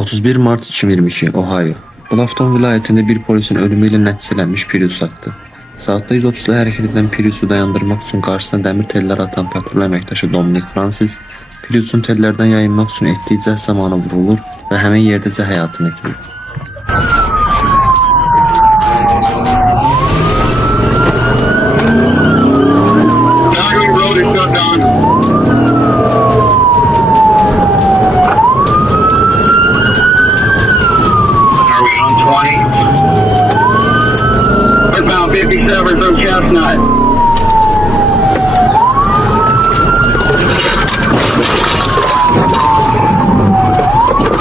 31 Mart 2022 Ohio. Bluffton vilayetində bir polisin ölümü ilə nəticələnmiş Prius aktı. Saatda 130-la hərəkət edən Priusu dayandırmaq üçün qarşısına dəmir tellər atan patrul əməkdaşı Dominic Francis, Priusun tellərdən yayınmaq üçün etdiyi cəhd zamanı vurulur və həmin yerdəcə həyatını itirir. Northbound 57 from Chestnut.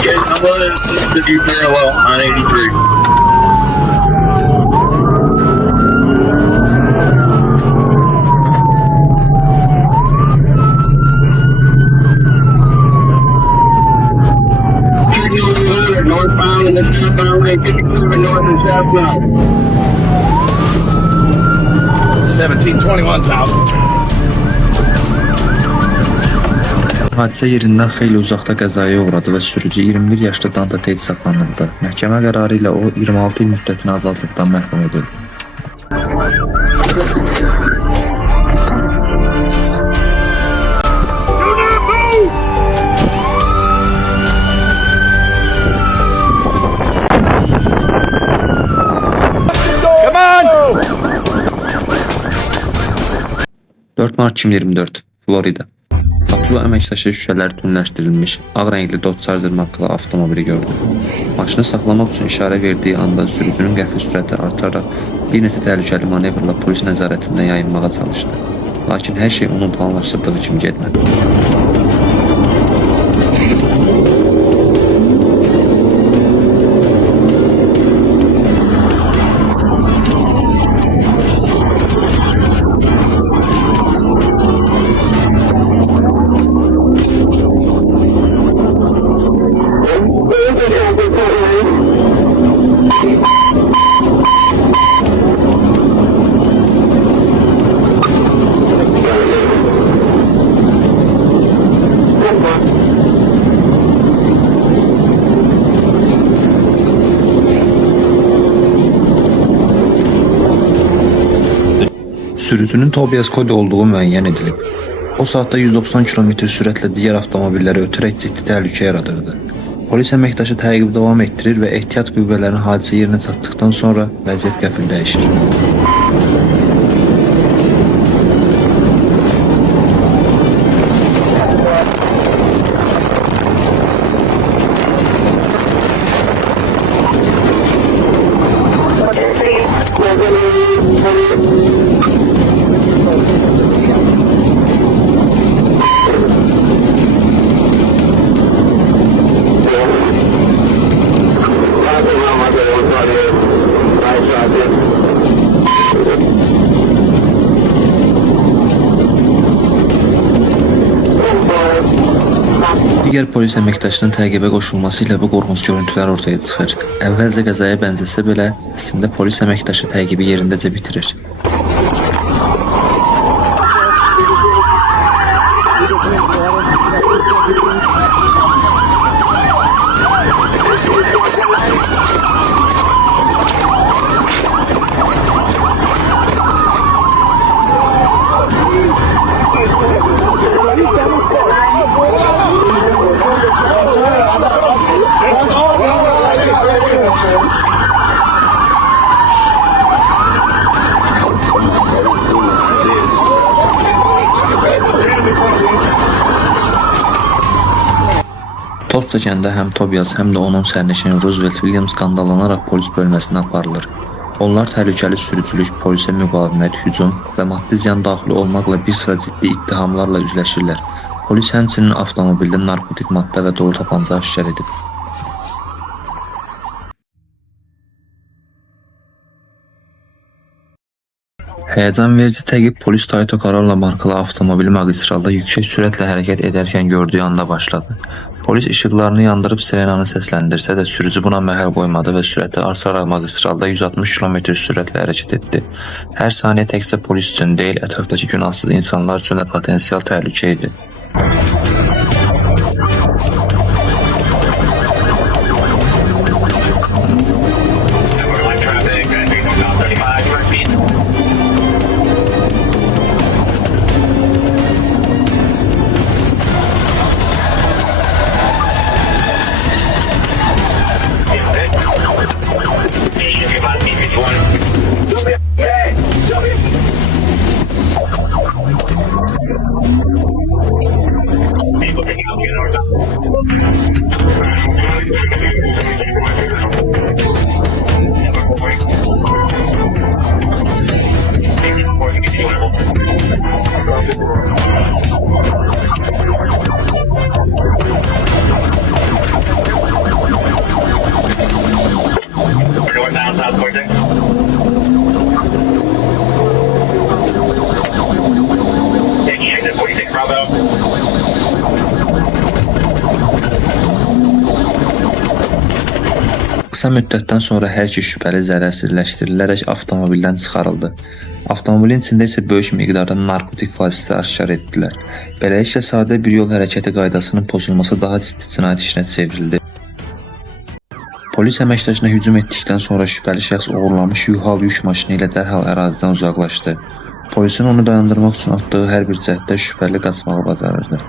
Yes, I'm going to do parallel on 83. Northbound in the southbound lane, 57 north and southbound. 1721 out. Hadisə yerindən xeyli uzaqda qəzaya uğradı və sürücü 21 yaşlı Dante Tate saxlanıldı. Məhkəmə qərarı ilə o 26 il müddətinə azadlıqdan məhrum edildi. ...4 Mart 2024 Florida. Patrul əməkdaşı şüşələr tünləşdirilmiş, ağ rəngli Dodge Charger markalı avtomobili gördü. Maşını saxlamaq üçün işarə verdiyi anda sürücünün qəfil sürəti artaraq bir neçə təhlükəli manevrla polis nəzarətindən yayınmağa çalışdı. Lakin hər şey onun planlaşdırdığı kimi getmədi. Sürücünün Tobias Cody olduğu müəyyən edilib. O saatda 190 km sürətlə digər avtomobilləri ötürək ciddi təhlükə yaradırdı. Polis əməkdaşı təqib davam etdirir və ehtiyat qüvvələrinin hadisə yerinə çatdıqdan sonra vəziyyət qəfil dəyişir. Digər polis əməkdaşının təqibə qoşulması ilə bu qorxunc görüntülər ortaya çıxır. Əvvəlcə qəzaya bənzəsə belə, əslində polis əməkdaşı təqibi yerindəcə bitirir. Tost çəkəndə həm Tobias, həm də onun sərnişini Roosevelt Williams qandalanaraq polis bölməsinə aparılır. Onlar təhlükəli sürücülük, polisə müqavimət, hücum və maddi ziyan daxil olmaqla bir sıra ciddi ittihamlarla üzləşirlər. Polis həmçinin avtomobildə narkotik maddə və dolu tapanca aşkar edib. Həyəcan verici təqib polis Toyota Corolla markalı avtomobili magistralda yüksək sürətlə hərəkət edərkən gördüyü anda başladı. Polis işıqlarını yandırıb sirenanı səsləndirsə də sürücü buna məhəl qoymadı və sürəti artaraq magistralda 160 km sürətlə hərəkət etdi. Hər saniyə təkcə polis üçün deyil, ətrafdakı günahsız insanlar üçün də potensial təhlükə idi. Qısa müddətdən sonra hər iki şübhəli zərərsizləşdirilərək avtomobildən çıxarıldı. Avtomobilin içində isə böyük miqdarda narkotik vasitə aşkar etdilər. Beləliklə sadə bir yol hərəkəti qaydasının pozulması daha ciddi cinayət işinə çevrildi. Polis əməkdaşına hücum etdikdən sonra şübhəli şəxs oğurlanmış yuhal yük maşını ilə dərhal ərazidən uzaqlaşdı. Polisin onu dayandırmaq üçün atdığı hər bir cəhddə şübhəli qaçmağı bacarırdı.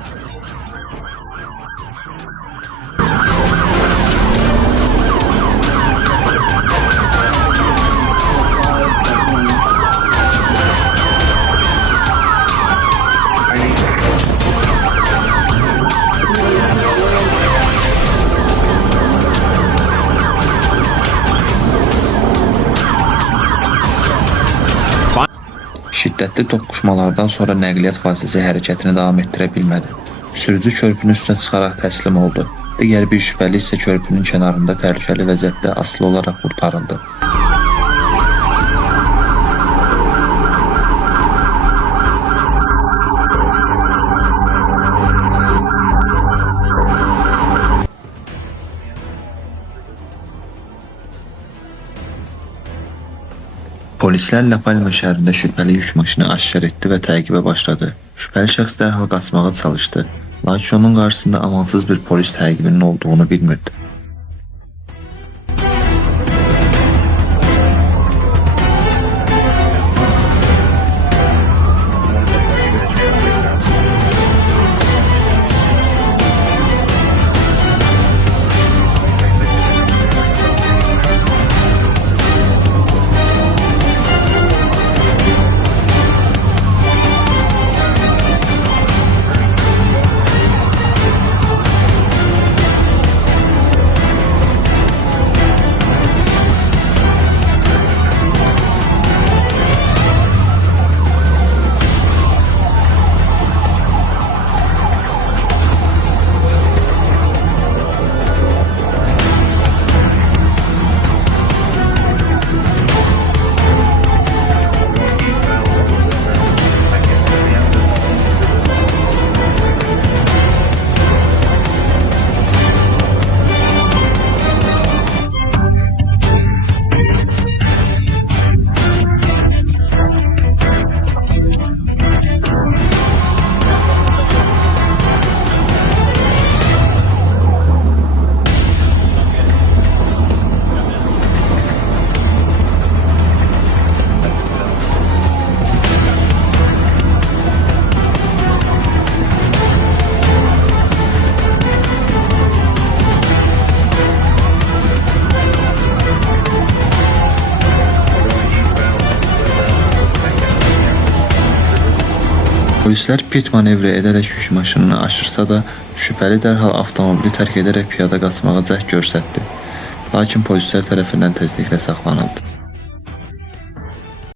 Şiddətli toqquşmalardan sonra nəqliyyat vasitəsi hərəkətini davam etdirə bilmədi. Sürücü körpünün üstünə çıxaraq təslim oldu. Digər bir şübhəli isə körpünün kənarında təhlükəli vəziyyətdə asılı olaraq qurtarıldı. Polislər La Palma şəhərində şübhəli yük maşını aşkar etdi və təqibə başladı. Şübhəli şəxs dərhal qaçmağa çalışdı, lakin onun qarşısında amansız bir polis təqibinin olduğunu bilmirdi. Polislər pit manevri edərək yük maşınını aşırsa da, şübhəli dərhal avtomobili tərk edərək piyada qaçmağa cəhd göstərdi. Lakin polislər tərəfindən tezliklə saxlanıldı.